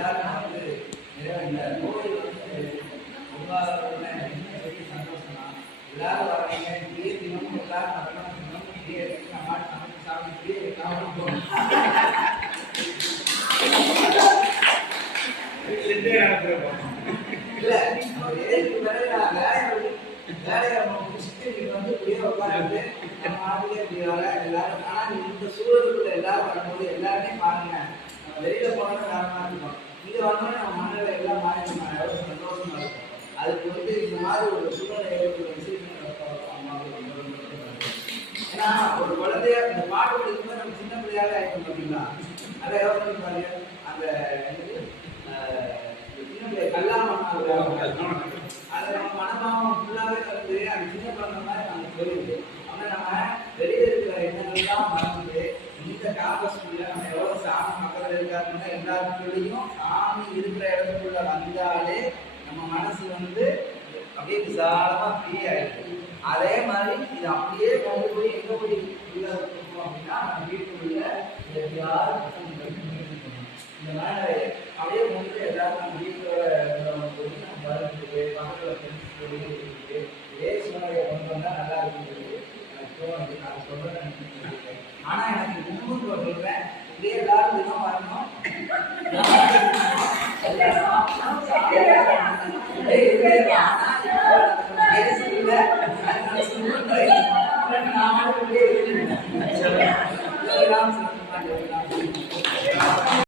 எல்லாரும் வந்து இந்த கோவில் வந்து ரொம்ப சந்தோஷமா எல்லாரும் வரீங்க. இப்படியே தினமும் எல்லாரும் வரணும், தினமும் இப்படியே இருக்கு நம்ம சமைச்சு சாப்பிட்டு இப்படியே இருக்காமல் போகணும். இல்ல ஏழு வேலையை முடிச்சுட்டு நீங்க வந்து இப்படியே உட்காந்து நம்ம நாட்டிலே இப்படி வர எல்லாரும். ஆனா இந்த சூழலுக்குள்ள எல்லாரும் வரும்போது எல்லாருமே பாருங்க, நம்ம வெளியில போனோம்னா வேற மாதிரி இருக்கும். இங்க வரணும்னா நம்ம மண்ணில் எல்லாம் மாறிடும், எவ்வளவு சந்தோஷமா இருக்கும். அதுக்கு வந்து இந்த மாதிரி ஒரு சூழ்நிலை ஏன்னா ஒரு குழந்தைய இந்த பாட்டு படிக்கும்போது நம்ம சின்ன பிள்ளையாக ஆயிடும் பார்த்தீங்களா? அதை யோசனை பாருங்க. அந்த சின்ன பிள்ளை கல்லாம அதை நம்ம மனமாவும் ஃபுல்லாகவே வந்து அந்த சின்ன குழந்தை மாதிரி நமக்கு போயிடுது. ஆனால் நம்ம வெளியே இருக்கிற எண்ணங்கள்லாம் மறந்துட்டு இந்த காம்பஸ்குள்ள நம்ம எவ்வளோ சாமி மக்கள் இருக்காருன்னா எல்லாருக்குள்ளேயும் சாமி இருக்கிற இடத்துக்குள்ள வந்தாலே நம்ம மனசு வந்து அப்படியே விசாலமாக ஃப்ரீ ஆகிடுது. அதே மாதிரி இது அப்படியே கொண்டு போய் எங்கே போய் உள்ள கொடுப்போம் அப்படின்னா நம்ம வீட்டுக்குள்ள எப்படியாவது இந்த மாதிரி அப்படியே கொண்டு எல்லாரும் நம்ம வீட்டோட போய் நம்ம வரதுக்கு மக்களோட ஃப்ரெண்ட்ஸ் இதே சூழ்நிலையை கொண்டு வந்தால் நல்லா இருக்குங்கிறது எனக்கு தோணுது. நான் சொல்கிறேன். ஆனால் எனக்கு முன்னுக்கு சொல்கிறேன், இப்படியே எல்லாரும் தினம் வரணும்.